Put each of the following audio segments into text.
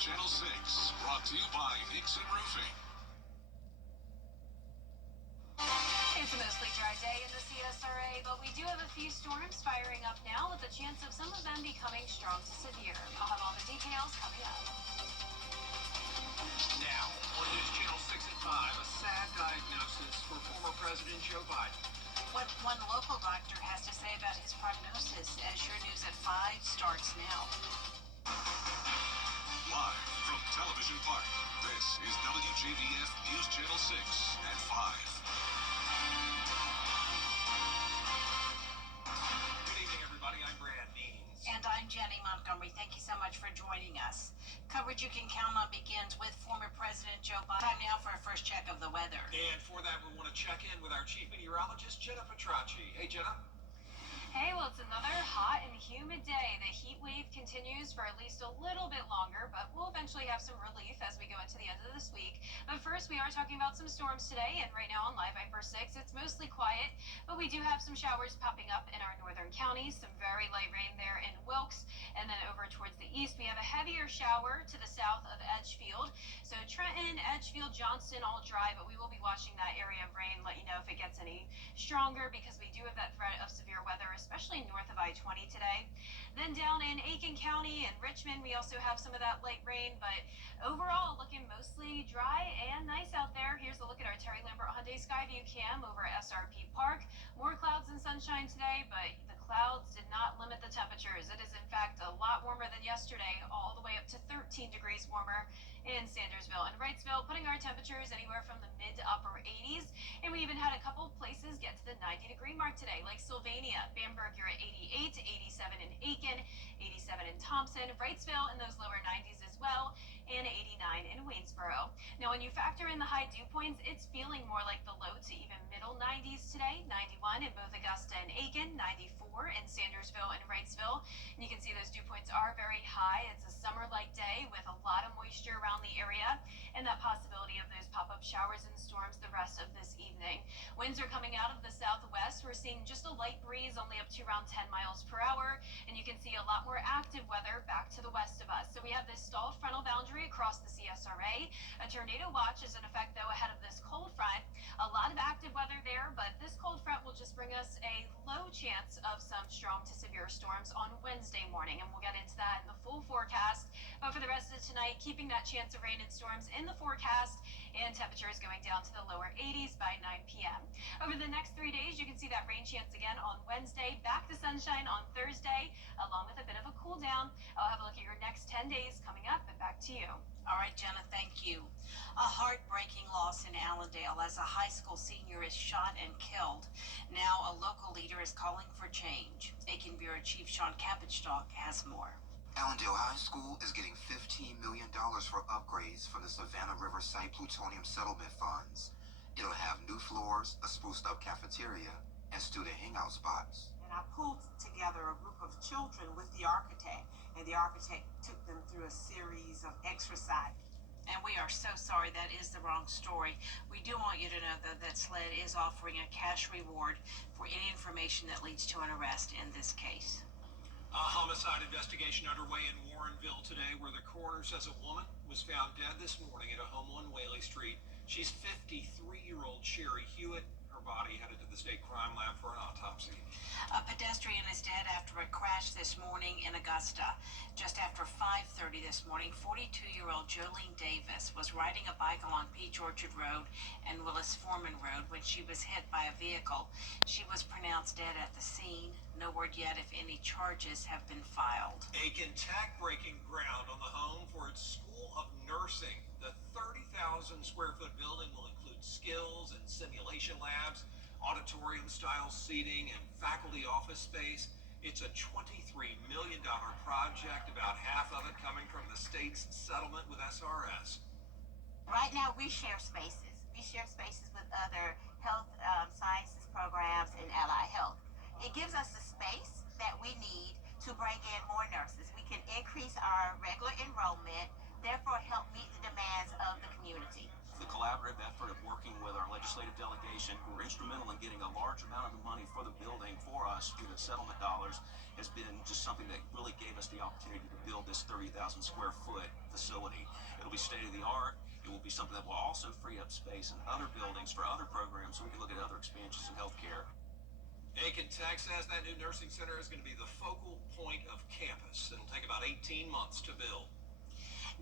Channel 6, brought to you by Nixon Roofing. It's a mostly dry day in the CSRA, but we do have a few storms firing up now with the chance of some of them becoming strong to severe. I'll have all the details coming up. Now, on News Channel 6 at 5, a sad diagnosis for former President Joe Biden. What one local doctor has to say about his prognosis as Your News at 5 starts now. Live from Television Park, this is WJBF News Channel 6 at 5. And I'm Jenny Montgomery. Thank you so much for joining us. Coverage you can count on begins with former President Joe Biden. Time now for a first check of the weather. And for that, we want to check in with our chief meteorologist, Jenna Petracci. Hey, Jenna. Hey, well, it's another hot and humid day. The heat wave continues for at least a little bit longer, but we'll eventually have some relief as we go into the end of this week. But first, we are talking about some storms today, and right now on Live Viper 6, it's mostly quiet, but we do have some showers popping up in our northern counties, some very light rain there in Wilkes, and then over towards the east, we have a heavier shower to the south of Edgefield. So Trenton, Edgefield, Johnston, all dry, but we will be watching that area of rain, let you know if it gets any stronger, because we do have that threat of severe weather, especially north of I-20 today. Then down in Aiken County and Richmond, we also have some of that light rain, but overall looking mostly dry and nice out there. Here's a look at our Terry Lambert Hyundai Skyview cam over at SRP Park. More clouds and sunshine today, but the clouds did not limit the temperatures. It is in fact a lot warmer than yesterday, all the way up to 13 degrees warmer in Sandersville and Wrightsville, putting our temperatures anywhere from the mid to upper 80s. And we even had a couple places get to the 90-degree mark today, like Sylvania, Bamberg, you're at 88, 87 in Aiken, 87 in Thompson, Wrightsville in those lower 90s as well, and 89 in Waynesboro. Now, when you factor in the high dew points, it's feeling more like the low to even middle 90s today, 91 in both Augusta and Aiken, 94 in Sandersville and Wrightsville. And you can see those dew points are very high. It's a summer-like day with a lot of moisture around the area and that possibility of those pop-up showers and storms the rest of this evening. Winds are coming out of the southwest. We're seeing just a light breeze, only up to around 10 miles per hour, and you can see a lot more active weather back to the west of us. So we have this stalled frontal boundary across the CSRA. A tornado watch is in effect, though, ahead of this cold front. A lot of active weather there, but this cold front will just bring us a low chance of some strong to severe storms on Wednesday morning, and we'll get into that in the full forecast. But for the rest of tonight, keeping that chance of rain and storms in the forecast, and temperatures going down to the lower 80s by 9 p.m. Over the next 3 days, you can see that rain chance again on Wednesday, back to sunshine on Thursday, along with a bit of a cool down. I'll have a look at your next 10 days coming up, and back to you. All right, Jenna, thank you. A heartbreaking loss in Allendale as a high school senior is shot and killed. Now a local leader is calling for change. Aiken Bureau Chief Sean Kappenstock has more. Allendale High School is getting $15 million for upgrades from the Savannah River Site Plutonium Settlement Funds. It'll have new floors, a spruced-up cafeteria, and student hangout spots. And I pulled together a group of children with the architect, and the architect took them through a series of exercises. And we are so sorry, that is the wrong story. We do want you to know, though, that SLED is offering a cash reward for any information that leads to an arrest in this case. A homicide investigation underway in Warrenville today, where the coroner says a woman was found dead this morning at a home on Whaley Street. She's 53-year-old Sherry Hewitt. Her body headed to the state crime lab for an autopsy. A pedestrian is dead after a crash this morning in Augusta. Just after 5:30 this morning, 42-year-old Jolene Davis was riding a bike along Peach Orchard Road and Willis Foreman Road when she was hit by a vehicle. She was pronounced dead at the scene. No word yet if any charges have been filed. Aiken Tech breaking ground on the home for its School of Nursing. The 30,000 square foot building will include skills and simulation labs, auditorium-style seating, and faculty office space. It's a $23 million project, about half of it coming from the state's settlement with SRS. Right now, we share spaces. We share spaces with other health sciences programs and allied health. It gives us the space that we need to bring in more nurses. We can increase our regular enrollment, therefore help meet the demands of the community. the collaborative effort of working with our legislative delegation, who were instrumental in getting a large amount of the money for the building for us through the settlement dollars, has been just something that really gave us the opportunity to build this 30,000 square foot facility. It'll be state of the art. It will be something that will also free up space in other buildings for other programs, so we can look at other expansions in healthcare. Aiken Tech says that new nursing center is going to be the focal point of campus. It'll take about 18 months to build.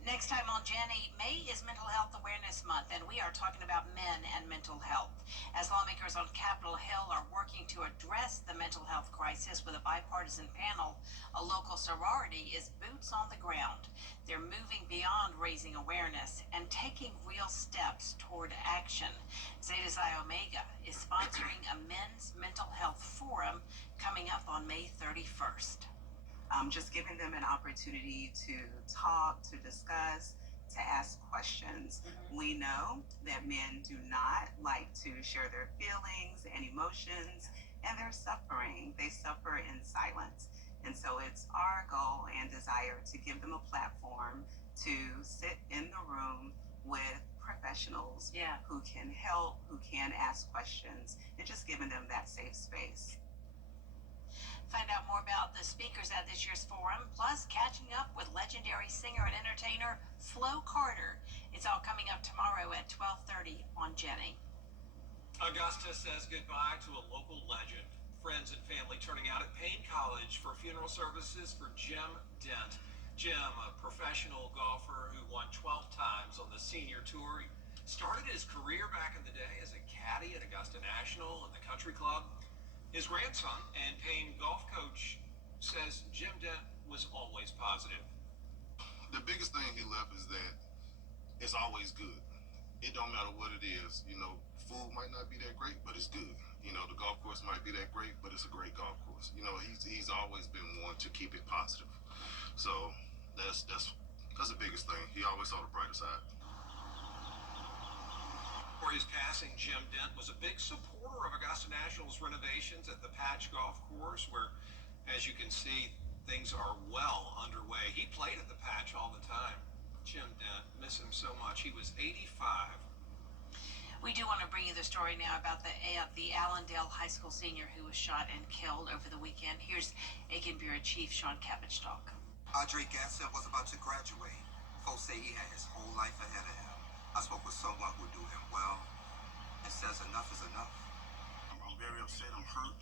Next time on Jenny, May is Mental Health Awareness Month, and we are talking about men and mental health. As lawmakers on Capitol Hill are working to address the mental health crisis with a bipartisan panel, a local sorority is boots on the ground. They're moving beyond raising awareness and taking real steps toward action. Zeta Xi Omega is sponsoring a men's mental health forum coming up on May 31st. Just giving them an opportunity to talk, to discuss, to ask questions. We know that men do not like to share their feelings and emotions, and they're suffering. They suffer in silence. And so it's our goal and desire to give them a platform to sit in the room with professionals who can help, who can ask questions, and just giving them that safe space. Find out more about the speakers at this year's forum, plus catching up with legendary singer and entertainer Flo Carter. It's all coming up tomorrow at 12:30 on Jenny. Augusta says goodbye to a local legend. Friends and family turning out at Payne College for funeral services for Jim Dent. Jim, a professional golfer who won 12 times on the senior tour. He started his career back in the day as a caddy at Augusta National and the Country Club. His grandson and Payne golf coach says Jim Dent was always positive. The biggest thing he left is that it's always good. It don't matter what it is. You know, food might not be that great, but it's good. You know, the golf course might be that great, but it's a great golf course. You know, he's always been one to keep it positive. So that's the biggest thing. He always saw the brighter side. For his passing, Jim Dent was a big supporter of Augusta National's renovations at the Patch Golf Course, where, as you can see, things are well underway. He played at the Patch all the time. Jim Dent, miss him so much. He was 85. We do want to bring you the story now about the Allendale High School senior who was shot and killed over the weekend. Here's Aiken Bureau Chief Sean Kapitstock. Andre Gasson was about to graduate. Folks say he had his whole life ahead of him. I spoke with someone who knew him well and says enough is enough. I'm very upset. I'm hurt.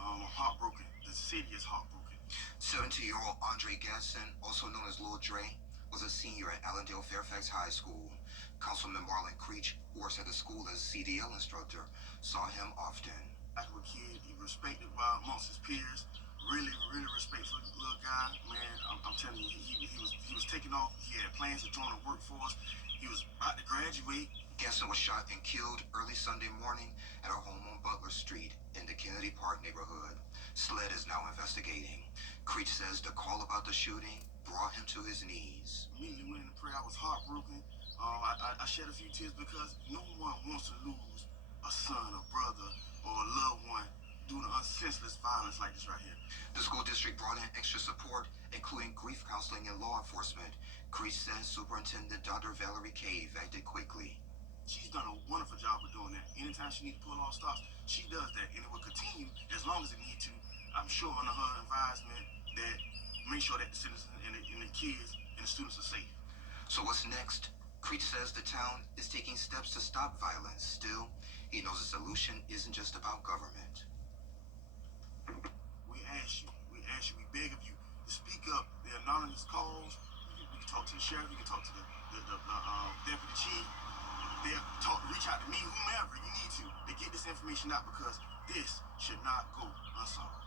I'm heartbroken. The city is heartbroken. 17-year-old Andre Gasson, also known as Lil Dre, was a senior at Allendale Fairfax High School. Councilman Marlon Creech, who works at the school as CDL instructor, saw him often. As a kid, he was respected by amongst his peers. Really respectful little guy. Man, I'm telling you, he was taking off. He had plans to join the workforce. He was about to graduate. Gasson was shot and killed early Sunday morning at a home on Butler Street in the Kennedy Park neighborhood. SLED is now investigating. Creech says the call about the shooting brought him to his knees. Immediately went into prayer. I was heartbroken. I shed a few tears because no one wants to lose a son, a brother, or a loved one due to senseless violence like this right here. The school district brought in extra support, including grief counseling and law enforcement. Creech says Superintendent Dr. Valerie Cave acted quickly. She's done a wonderful job of doing that. Anytime she needs to pull all stops, she does that, and it will continue as long as it needs to. I'm sure under her advisement that make sure that the citizens and the kids and the students are safe. So what's next? Creech says the town is taking steps to stop violence. Still, he knows the solution isn't just about government. We we beg of you to speak up. They're anonymous calls. We can talk to the sheriff. We can talk to the deputy chief. Reach out to me, whomever you need to get this information out, because this should not go unsolved.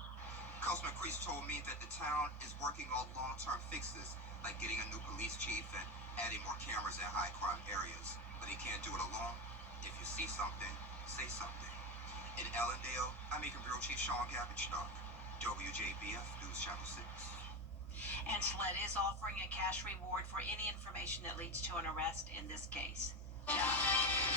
Councilman Creech told me that the town is working on long-term fixes, like getting a new police chief and adding more cameras in high-crime areas. But he can't do it alone. If you see something, say something. In Allendale, I'm Aiken Bureau Chief Sean Kapitstock, WJBF News Channel 6. And SLED is offering a cash reward for any information that leads to an arrest in this case. Yeah.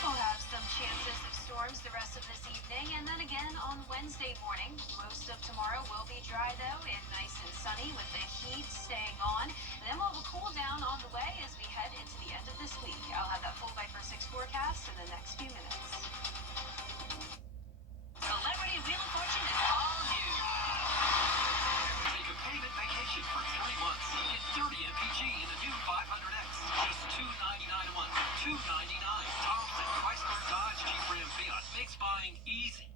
We'll have some chances of storms the rest of this evening, and then again on Wednesday morning. Most of tomorrow will be dry, though, and nice and sunny with the heat staying on. And then we'll have a cool down on the way as we head into the end of this week. I'll have that full Viper 6 forecast in the next few minutes. Celebrity Wheel of Fortune is all you. Take a payment vacation for 3 months. Get 30 MPG in the new 500X. Just $299 a month. $299. Thompson, Chrysler, Dodge, Jeep, Ram, Fiat makes buying easy.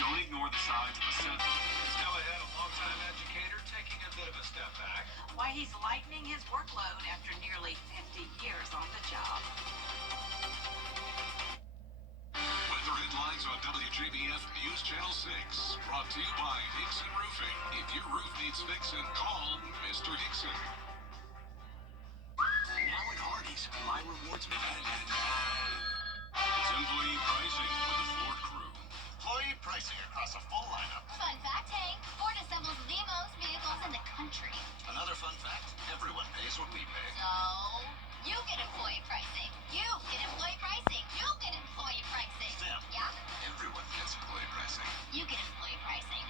Don't ignore the signs of a set. Still ahead, a longtime educator taking a bit of a step back. Why he's lightening his workload after nearly 50 years on the job. Weather headlines on WJBF News Channel 6. Brought to you by Hickson Roofing. If your roof needs fixing, call Mr. Hickson. Now at Hardee's, My Rewards. It's employee pricing with the Ford crew. Employee pricing across a full lineup. Fun fact, Hank, Ford assembles the most vehicles in the country. Another fun fact, everyone pays what we pay. So, you get employee pricing. You get employee pricing. You get employee pricing. Sam. Yeah, Everyone gets employee pricing. you get employee pricing.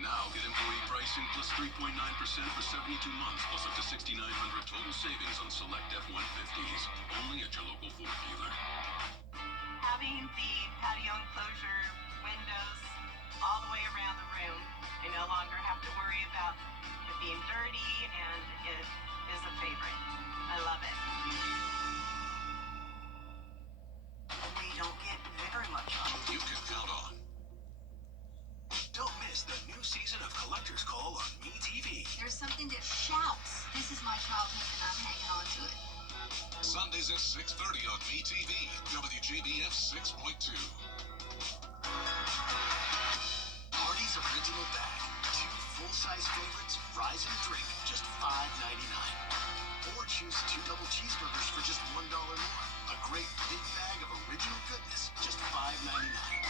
Now get employee pricing plus 3.9% for 72 months, plus up to $6,900 total savings on select F-150s. Only at your local Ford dealer. Having the patio enclosure windows all the way around the room, I no longer have to worry about it being dirty, and it is a favorite. I love it. We don't get very much on. You can count on. Don't miss the new season of Collector's Call on MeTV. There's something that shouts, "This is my childhood and I'm hanging on to it." Sundays at 6:30 on MeTV, WJBF 6.2. Hardee's original bag. 2 full-size favorites, fries and drink, just $5.99. Or choose 2 double cheeseburgers for just $1 more. A great big bag of original goodness, just $5.99.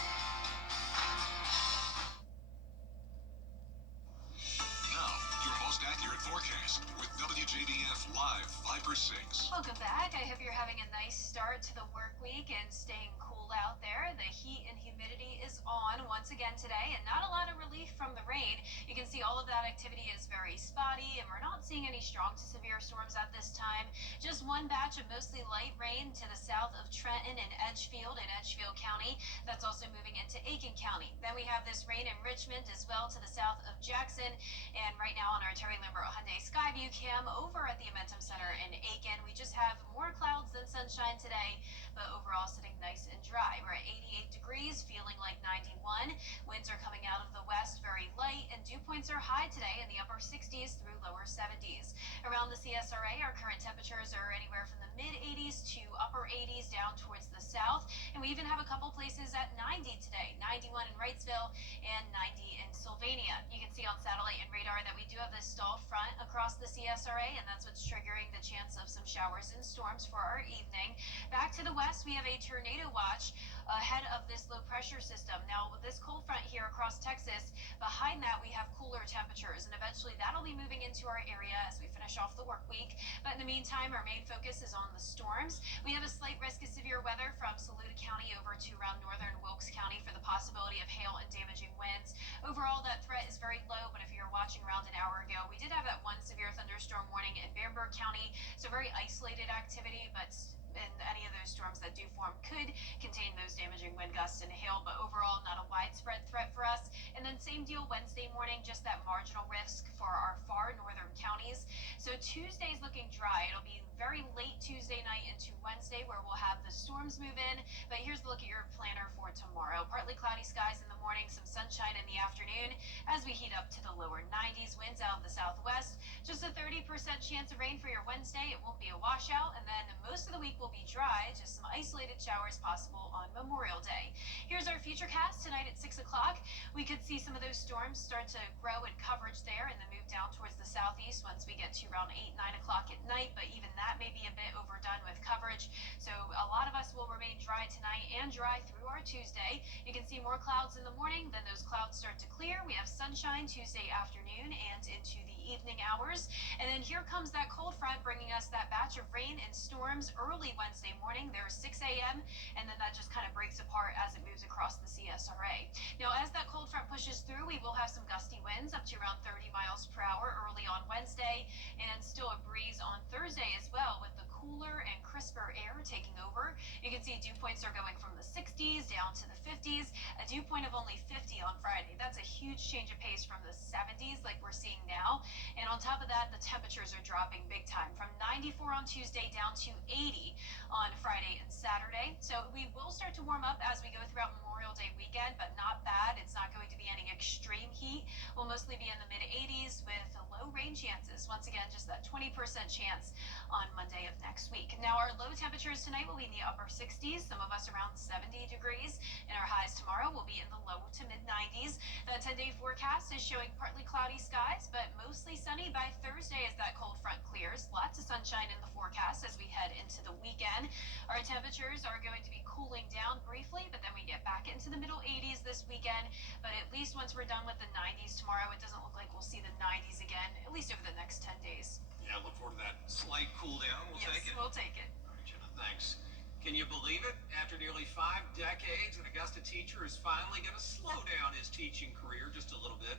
Now, your most accurate forecast with WJBF Live Viper 6. Welcome back. I hope you're having a nice start to the work week and staying cool out there. The heat and humidity is on once again today, and not a lot of relief from the rain. You can see all of that activity is very spotty, and we're not seeing any strong to severe storms at this time. Just one batch of mostly light rain to the south of Trenton and Edgefield in Edgefield County. That's also moving into Aiken County. Then we have this rain in Richmond as well to the south of Jackson. And right now on our Terry Lambert Hyundai Skyview cam over at the Amentum Center in Aiken, we just have more clouds than sunshine today, but overall sitting nice and dry. We're at 88 degrees, feeling like 91. Winds are coming out of the west, very light, and dew points are high today in the upper 60s through lower 70s. Around the CSRA, our current temperatures are anywhere from the mid 80s to upper 80s down towards the south, and we even have a couple places at 90 today. 91 in Wrightsville and 90 in Sylvania. You can see on satellite and radar that we do have this stalled front across the CSRA, and that's what's triggering the chance of some showers and storms for our evening. Back to the west, we have a tornado watch ahead of this low pressure system. Now, with this cold front here across Texas, behind that we have cooler temperatures, and eventually that'll be moving into our area as we finish off the work week. But in the meantime, our main focus is on the storms. We have a slight risk of severe weather from Saluda County over to around northern Wilkes County for the possibility of hail and damaging winds. Overall, that threat is very low, but if you were watching around an hour ago, we did have that one severe thunderstorm warning in Bamberg County, so very isolated activity, but and any of those storms that do form could contain those damaging wind gusts and hail, but overall not a widespread threat for us. And then same deal Wednesday morning, just that marginal risk for our far northern counties. So Tuesday's looking dry. It'll be very late Tuesday night into Wednesday where we'll have the storms move in. But here's a look at your planner for tomorrow. Partly cloudy skies in the morning, some sunshine in the afternoon as we heat up to the lower 90s. Winds out of the southwest. Just a 30% chance of rain for your Wednesday. It won't be a washout. And then most of the week will be dry, just some isolated showers possible on Memorial Day. Here's our futurecast tonight at 6 o'clock. We could see some of those storms start to grow in coverage there and then move down towards the southeast once we get to around 8, 9 o'clock at night, but even that may be a bit overdone with coverage. So a lot of us will remain dry tonight and dry through our Tuesday. You can see more clouds in the morning, then those clouds start to clear. We have sunshine Tuesday afternoon and into the evening hours. And then here comes that cold front bringing us that batch of rain and storms early Wednesday morning. There's 6 a.m. and then that just kind of breaks apart as it moves across the CSRA. Now, as that cold front pushes through, we will have some gusty winds up to around 30 miles per hour early on Wednesday, and still a breeze on Thursday as well, with the cooler and crisper air taking over. You can see dew points are going from the 60s down to the 50s, a dew point of only 50 on Friday. That's a huge change of pace from the 70s like we're seeing now. And on top of that, the temperatures are dropping big time, from 94 on Tuesday down to 80 on Friday and Saturday. So we will start to warm up as we go throughout Memorial Day weekend, but not bad. It's not going to be any extreme heat. We'll mostly be in the mid 80s with low rain chances. Once again, just that 20% chance on Monday of next week. Now, our low temperatures tonight will be in the upper 60s, some of us around 70 degrees, and our highs tomorrow will be in the low to mid 90s. The 10-day forecast is showing partly cloudy skies, but mostly sunny by Thursday as that cold front clears. Lots of sunshine in the forecast as we head into the weekend. Our temperatures are going to be cooling down briefly, but then we get back into the middle 80s this weekend. But at least once we're done with the 90s tomorrow, it doesn't look like we'll see the 90s again, at least over the next 10 days. Yeah, look forward to that slight cool down. We'll take it. We'll take it. All right, Jenna, thanks. Can you believe it? After nearly 5 decades, an Augusta teacher is finally going to slow down his teaching career just a little bit.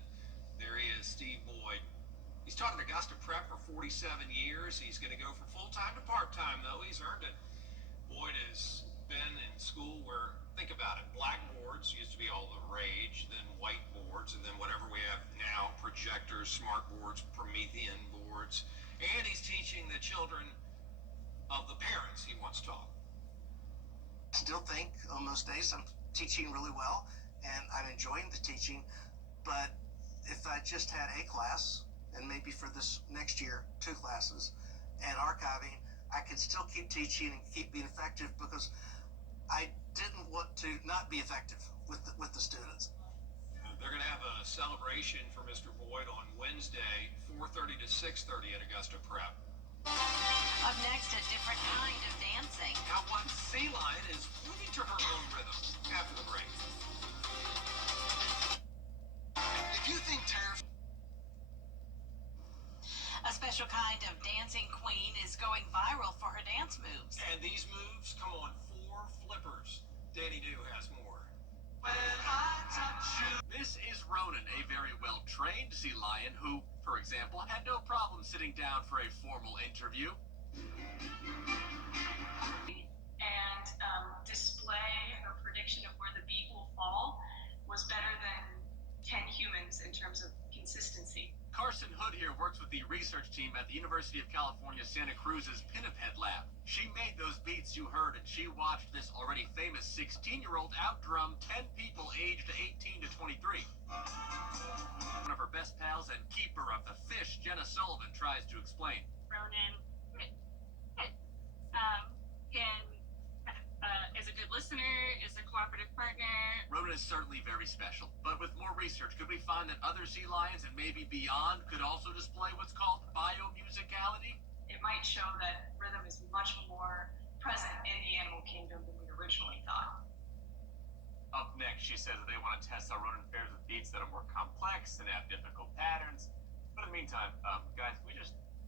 There he is, Steve Boyd. He's taught at Augusta Prep for 47 years. He's going to go from full-time to part-time, though. He's earned it. Boyd has been in school where, think about it, blackboards used to be all the rage, then whiteboards, and then whatever we have now, projectors, smart boards, Promethean boards. And he's teaching the children of the parents he once taught. Still think on most days I'm teaching really well and I'm enjoying the teaching, but if I just had a class and maybe for this next year 2 classes and archiving, I could still keep teaching and keep being effective because I didn't want to not be effective with the students. They're going to have a celebration for Mr. Boyd on Wednesday, 4:30 to 6:30 at Augusta Prep. Up next, a different kind of dancing. How one sea lion is moving to her own rhythm after the break. If you think tariffs... A special kind of dancing queen is going viral for her dance moves. And these moves come on 4 flippers. Danny Dew has more. This is Ronan, a very well-trained sea lion who, for example, had no problem sitting down for a formal interview. And display her prediction of where the beat will fall was better than 10 humans in terms of consistency. Carson Hood here works with the research team at the University of California, Santa Cruz's Pinniped Lab. She made those beats you heard, and she watched this already famous 16-year-old outdrum 10 people aged 18 to 23. One of her best pals and keeper of the fish, Jenna Sullivan, tries to explain. Ronan is a good listener, is a cooperative partner. Ronan is certainly very special, but with more research, could we find that other sea lions and maybe beyond could also display what's called biomusicality? It might show that rhythm is much more present in the animal kingdom than we originally thought. Up next, she says that they want to test how Ronan fares with beats that are more complex and have difficult patterns. But in the meantime, guys, can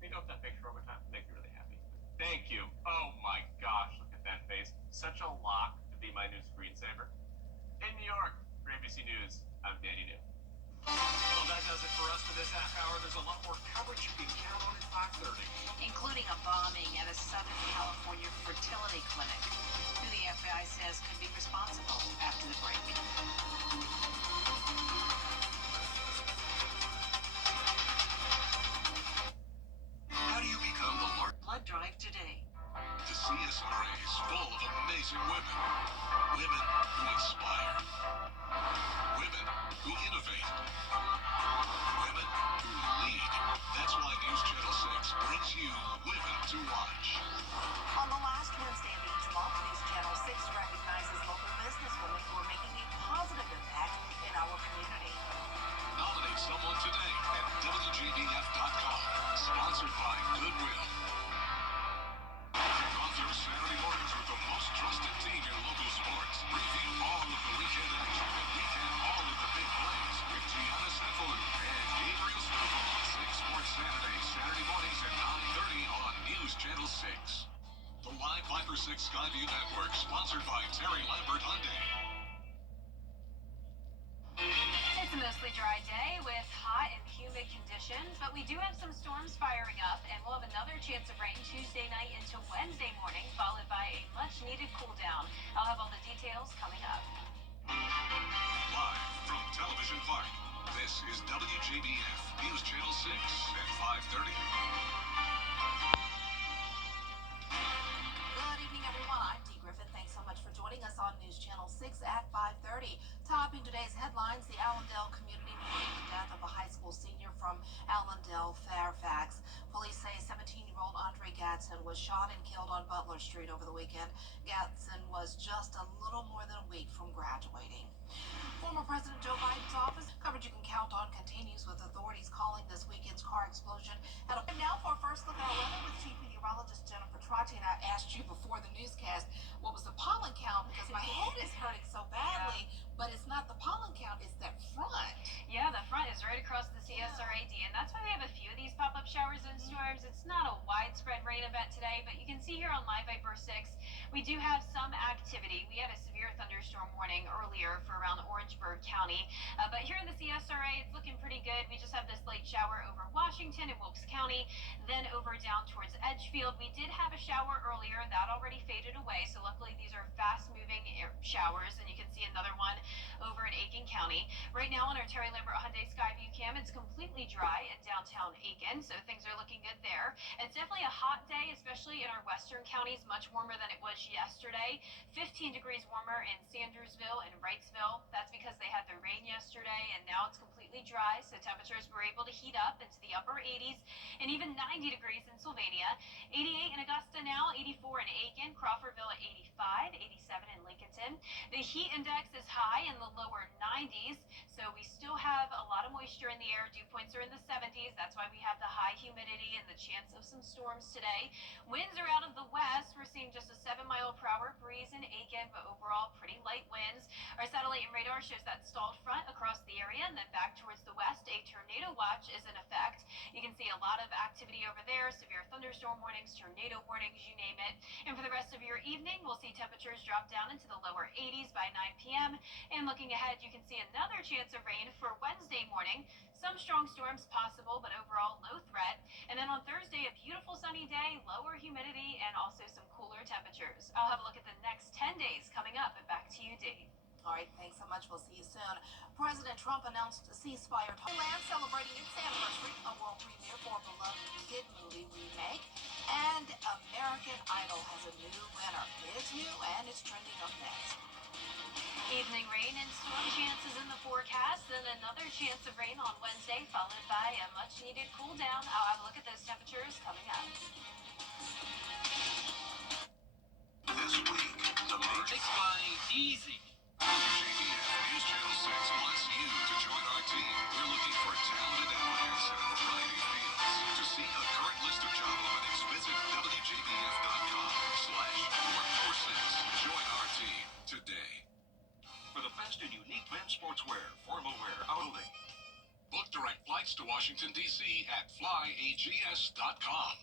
we go up that picture over time? Make me really happy. Thank you. Oh my gosh, look at that face. Such a lock to be my new screensaver. In New York, for ABC News, I'm Danny New. Well, that does it for us for this half hour. There's a lot more coverage you can count on at 5:30. Including a bombing at a Southern California fertility clinic, who the FBI says could be responsible after the break. How do you become the largest? Blood drive today. The CSRA is full of amazing women. Women who inspire. Women who innovate. Women who lead. That's why News Channel 6 brings you Women to Watch. On the last Wednesday sponsored by Goodwill. Kick off your Saturday mornings with the most trusted team in local sports. Review all of the weekend action and recap all of the big plays with Gianna Cephalou and Gabriel Snowball. 6 Sports Saturday, Saturday mornings at 9:30 on News Channel 6. The live Viper 6 Skyview Network, sponsored by Terry Lambert Hyundai. It's a mostly dry day with hot and humid conditions, but we do have some storms firing up, and we'll have another chance of rain Tuesday night into Wednesday morning, followed by a much-needed cool down. I'll have all the details coming up. Live from Television Park, this is WJBF News Channel 6 at 5:30. Good evening, everyone. I'm Dee Griffin. Thanks so much for joining us on News Channel 6 at 5:30. Topping today's headlines, the Allendale community mourning the death of a high school senior from Allendale, Fairfax. Police say 17-year-old Andre Gadsden was shot and killed on Butler Street over the weekend. Gadsden was just a little more than a week from graduating. Former President Joe Biden's office coverage you can count on continues with authorities calling this weekend's car explosion. And now for a first look at our weather with Chief Meteorologist Jennifer Trotty. And I asked you before the newscast what was the pollen count because my head is hurting so badly, but it's not the pollen count, it's that front. Yeah, the front is right across the CSRAD, and that's why we have a few of these pop-up showers and storms. It's not a widespread rain event today, but you can see here on Live Viper 6, we do have some activity. We had a severe thunderstorm warning earlier for around Orangeburg County, but here in the CSRA, it's looking pretty good. We just have this light shower over Washington and Wilkes County, then over down towards Edgefield. We did have a shower earlier. That already faded away, so luckily these are fast-moving showers, and you can see another one over in Aiken County. Right now on our Terry Lambert Hyundai Skyview cam, it's completely dry in downtown Aiken, so things are looking good there. It's definitely a hot day, especially in our western counties, much warmer than it was yesterday. 15 degrees warmer in Sandersville and Wrightsville. That's because they had the rain yesterday, and now it's completely dry, so temperatures were able to heat up into the upper 80s, and even 90 degrees in Sylvania. 88 in Augusta now, 84 in Aiken, Crawfordville at 85, 87 in Lincolnton. The heat index is high in the lower 90s, so we still have a lot of moisture in the air. Dew points are in the 70s. That's why we have the high humidity and the chance of some storms today. Winds are out of the west. We're seeing just a 7-mile-per-hour breeze in Aiken, but overall pretty light winds. Our satellite and radar shows that stalled front across the area, and then back towards the west, a tornado watch is in effect. You can see a lot of activity over there, severe thunderstorm warnings, tornado warnings, you name it. And for the rest of your evening, we'll see temperatures drop down into the lower 80s by 9 p.m. And looking ahead, you can see another chance of rain for Wednesday morning. Some strong storms possible, but overall low threat. And then on Thursday, a beautiful sunny day, lower humidity, and also some cooler temperatures. I'll have a look at the next 10 days coming up, and back to you, Dee. All right, thanks so much. We'll see you soon. President Trump announced a ceasefire. Thailand celebrating its anniversary, a world premiere for a beloved kid movie remake. And American Idol has a new winner. It's new and it's trending up next. Evening rain and storm chances in the forecast, and another chance of rain on Wednesday, followed by a much-needed cool down. I'll have a look at those temperatures coming up. This week, the merge It's flying easy. WJBF News Channel 6 wants you to join our team. We're looking for talented applicants in a variety of fields. To see a current list of job openings, visit WJBF.com/workforce6. Join our team today. For the best in unique men's sportswear, formal wear, clothing. Book direct flights to Washington, D.C. at flyags.com.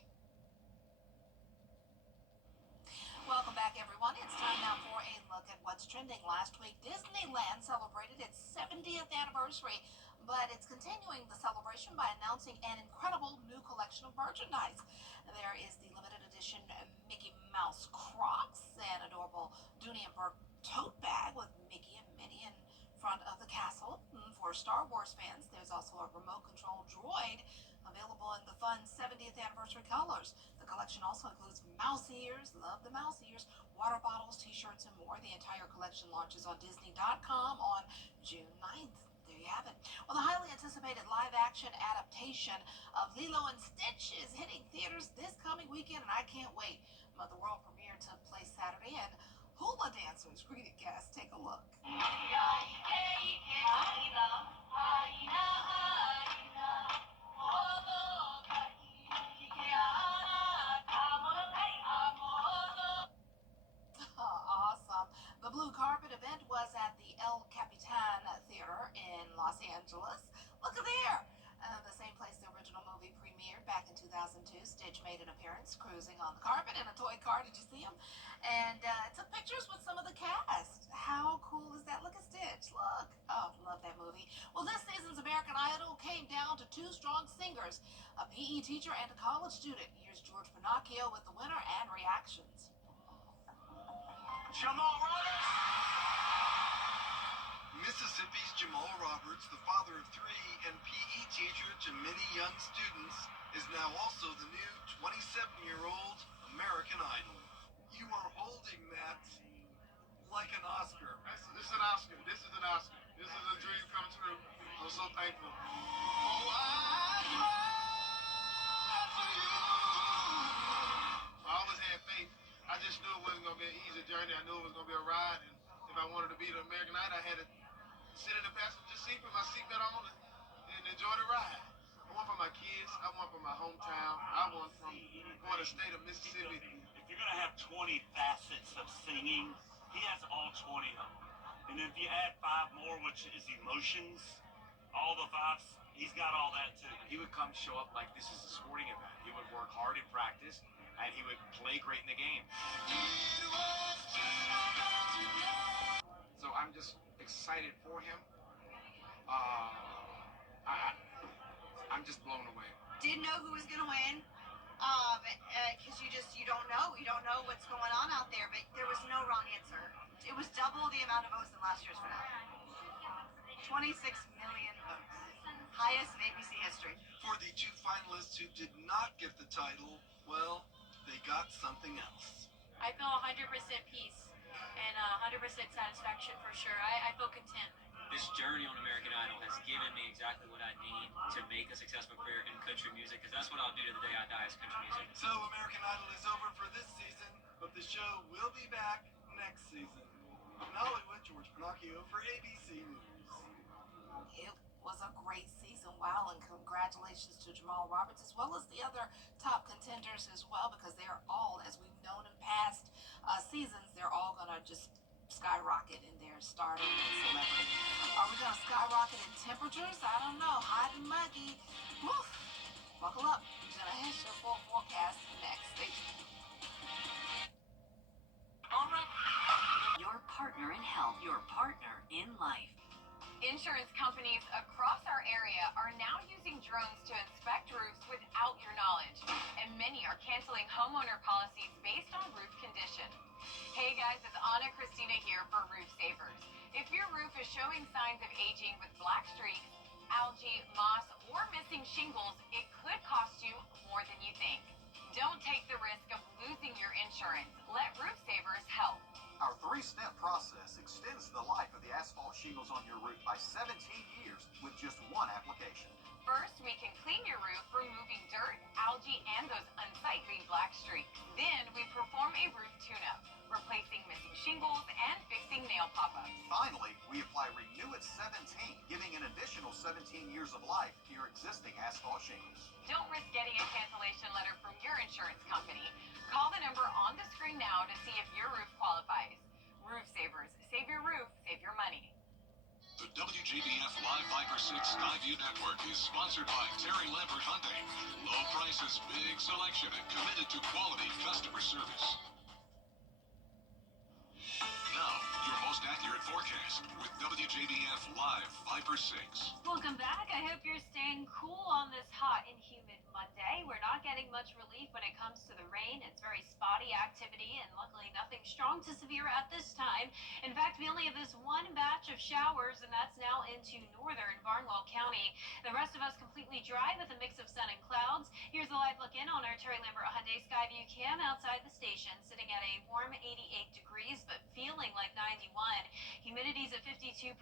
Welcome back, everyone. It's time now for a look at what's trending. Last week, Disneyland celebrated its 70th anniversary, but it's continuing the celebration by announcing an incredible new collection of merchandise. There is the limited edition Mickey Mouse Crocs, an adorable Dooney and Burke tote bag with Mickey and Minnie in front of the castle. For Star Wars fans, there's also a remote control droid available in the fun 70th anniversary colors. The collection also includes mouse ears, love the mouse ears, water bottles, t-shirts, and more. The entire collection launches on Disney.com on June 9th. There you have it. Well, the highly anticipated live-action adaptation of Lilo and Stitch is hitting theaters this coming weekend, and I can't wait. But the world premiere took place Saturday, and hula dancers greeted guests. Take a look. 2002, Stitch made an appearance cruising on the carpet in a toy car. Did you see him? And took pictures with some of the cast. How cool is that? Look at Stitch. Look. Oh, love that movie. Well, this season's American Idol came down to two strong singers, a PE teacher and a college student. Here's George Pinocchio with the winner and reactions. Jamal Roberts! Mississippi's Jamal Roberts, the father of three and PE teacher to many young students, is now also the new 27-year-old American Idol. You are holding that like an Oscar. This is an Oscar. This is an Oscar. This is a dream come true. I'm so thankful. Oh, I cry for you. I always had faith. I just knew it wasn't going to be an easy journey. I knew it was going to be a ride. And if I wanted to be the American Idol, I had to sit in the passenger seat with my seatbelt on and enjoy the ride. I want for my kids. I want for my hometown. I want for the state of Mississippi. If you're going to have 20 facets of singing, he has all 20 of them. And if you add 5 more, which is emotions, all the 5s, he's got all that too. He would come show up like this is a sporting event. He would work hard in practice, and he would play great in the game. So I'm just excited for him. I'm just blown away. Didn't know who was going to win. Because you don't know. You don't know what's going on out there. But there was no wrong answer. It was double the amount of votes in last year's finale. 26 million votes. Highest in ABC history. For the two finalists who did not get the title, well, they got something else. I feel 100% peace and 100% satisfaction for sure. I feel content. This journey on American Idol has given me exactly what I need to make a successful career in country music, because that's what I'll do to the day I die, is country music. So American Idol is over for this season, but the show will be back next season. In Hollywood, George Pinocchio for ABC News. It was a great season. Wow, and congratulations to Jamal Roberts as well as the other top contenders as well, because they're all, as we've known in past seasons, they're all going to just skyrocket in their stardom and celebrity. Are we going to skyrocket in temperatures? I don't know. Hot and muggy. Woof. Buckle up. We're going to have your full forecast next. Stay tuned. Your partner in health, your partner in life. Insurance companies across our area are now using drones to inspect roofs without your knowledge, and many are canceling homeowner policies based on roof condition. Hey guys, it's Anna Christina here for Roof Savers. If your roof is showing signs of aging with black streaks, algae, moss, or missing shingles, it could cost you more than you think. Don't take the risk of losing your insurance. Let Roof Savers help. Our 3-step process extends the life of the asphalt shingles on your roof by 17 years with just one application. First, we can clean your roof, removing dirt, algae, and those unsightly black streaks. Then, we perform a roof tune-up, replacing missing shingles and fixing nail pop-ups. Finally, we apply Renew at 17, giving an additional 17 years of life to your existing asphalt shingles. Don't risk getting a cancellation letter from your insurance company. Call the number on the screen now to see if your roof qualifies. Roof Savers. Save your roof, save your money. The WJBF Live Viper 6 Skyview Network is sponsored by Terry Lambert Hyundai. Low prices, big selection, and committed to quality customer service. Now, your most accurate forecast with WJBF Live Viper 6. Welcome back. I hope you're staying cool on this hot and humid Monday. We're not getting much relief when it comes to the rain. It's very spotty activity, and luckily nothing strong to severe at this time. In fact, we only have this one batch of showers, and that's now into northern Barnwell County. The rest of us completely dry with a mix of sun and clouds. Here's a live look in on our Terry Lambert Hyundai Skyview cam outside the station, sitting at a warm 88 degrees, but feeling like 91. Humidity's at 52%.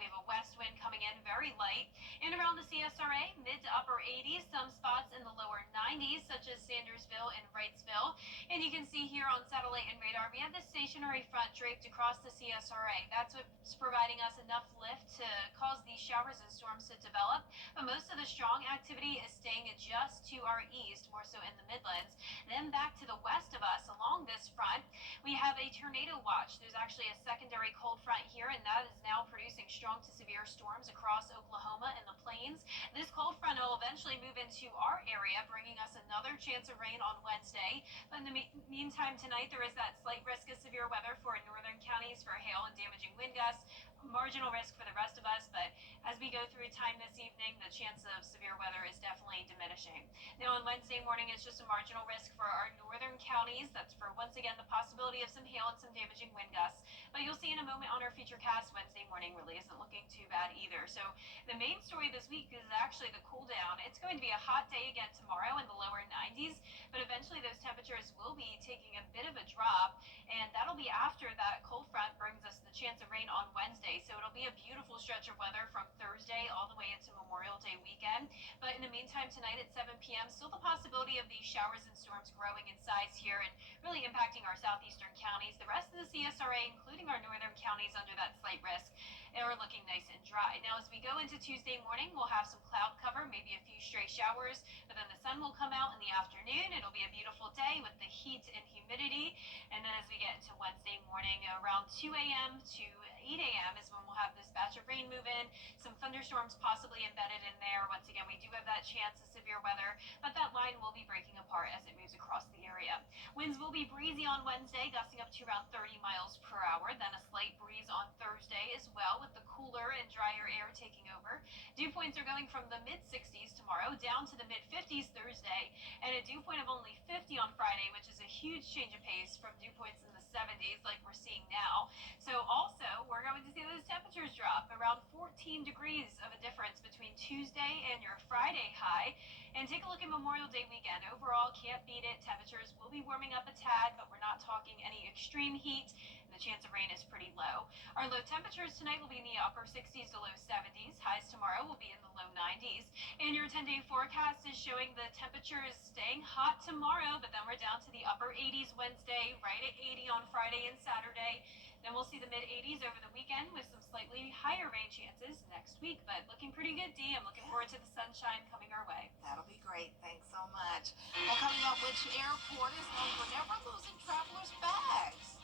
We have a west wind coming in very light. In around the CSRA, mid to upper 80s, some spots in the lower 90s, such as Sandersville and Wrightsville. And you can see here on satellite and radar, we have the stationary front draped across the CSRA. That's what's providing us enough lift to cause these showers and storms to develop. But most of the strong activity is staying just to our east, more so in the Midlands. Then back to the west of us, along this front, we have a tornado watch. There's actually a secondary cold front here, and that is now producing strong to severe storms across Oklahoma and the plains. This cold front will eventually move into into our area, bringing us another chance of rain on Wednesday. But in the meantime, tonight there is that slight risk of severe weather for northern counties for hail and damaging wind gusts. Marginal risk for the rest of us, but as we go through time this evening, the chance of severe weather is definitely diminishing. Now on Wednesday morning, it's just a marginal risk for our northern counties. That's for, once again, the possibility of some hail and some damaging wind gusts. But you'll see in a moment on our Futurecast, Wednesday morning really isn't looking too bad either. So the main story this week is actually the cool down. It's going to be a hot day again tomorrow in the lower 90s, but eventually those temperatures will be taking a bit of a drop, and that'll be after that cold front brings us the chance of rain on Wednesday. So it'll be a beautiful stretch of weather from Thursday all the way into Memorial Day weekend. But in the meantime, tonight at 7 p.m., still the possibility of these showers and storms growing in size here and really impacting our southeastern counties. The rest of the CSRA, including our northern counties under that slight risk, are looking nice and dry. Now, as we go into Tuesday morning, we'll have some cloud cover, maybe a few stray showers, but then the sun will come out in the afternoon. It'll be a beautiful day with the heat and humidity. And then as we get into Wednesday morning, around 2 a.m. to 8 a.m. is when we'll have this batch of rain move in, some thunderstorms possibly embedded in there. Once again, we do have that chance of severe weather, but that line will be breaking apart as it moves across the area. Winds will be breezy on Wednesday, gusting up to around 30 miles per hour, then a slight breeze on Thursday as well, with the cooler and drier air taking over. Dew points are going from the mid-60s tomorrow down to the mid-50s Thursday, and a dew point of only 50 on Friday, which is a huge change of pace from dew points in the 70s like we're seeing now. So also, we're going to see those temperatures drop around 14 degrees of a difference between Tuesday and your Friday high. And take a look at Memorial Day weekend. Overall, can't beat it. Temperatures will be warming up a tad, but we're not talking any extreme heat. The chance of rain is pretty low. Our low temperatures tonight will be in the upper 60s to low 70s. Highs tomorrow will be in the low 90s. And your 10-day forecast is showing the temperature is staying hot tomorrow, but then we're down to the upper 80s Wednesday, right at 80 on Friday and Saturday. Then we'll see the mid-80s over the weekend with some slightly higher rain chances next week, but looking pretty good, Dee. I'm looking forward to the sunshine coming our way. That'll be great. Thanks so much. Well, coming up, which airport is known for never losing travelers' bags?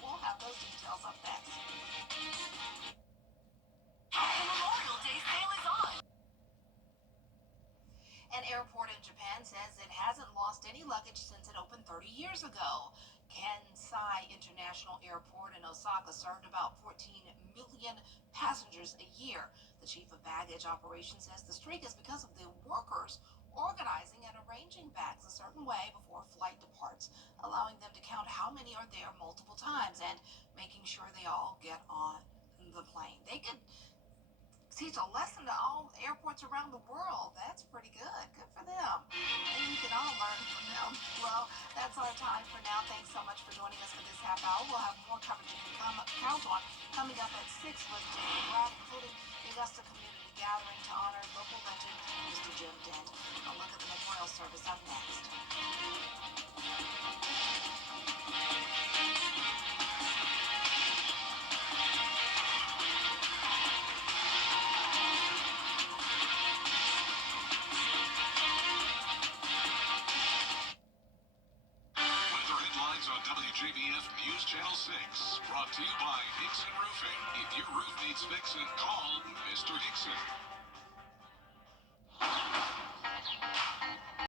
We'll have those details up next. The Memorial Day sale is on. An airport in Japan says it hasn't lost any luggage since it opened 30 years ago. Kansai International Airport in Osaka served about 14 million passengers a year. The chief of baggage operations says the streak is because of the workers organizing and arranging bags a certain way before a flight departs, allowing them to count how many are there multiple times and making sure they all get on the plane. They could teach a lesson to all airports around the world. That's pretty good. Good for them. And we can all learn from them. Well, that's our time for now. Thanks so much for joining us for this half hour. We'll have more coverage you can count on coming up at 6 with Jamie Brad, including the Augusta Community Gathering to honor local legend Mr. Jim Dent. A look at the memorial service up next. WJBF News Channel 6, brought to you by Hickson Roofing. If your roof needs fixing, call Mr. Hickson.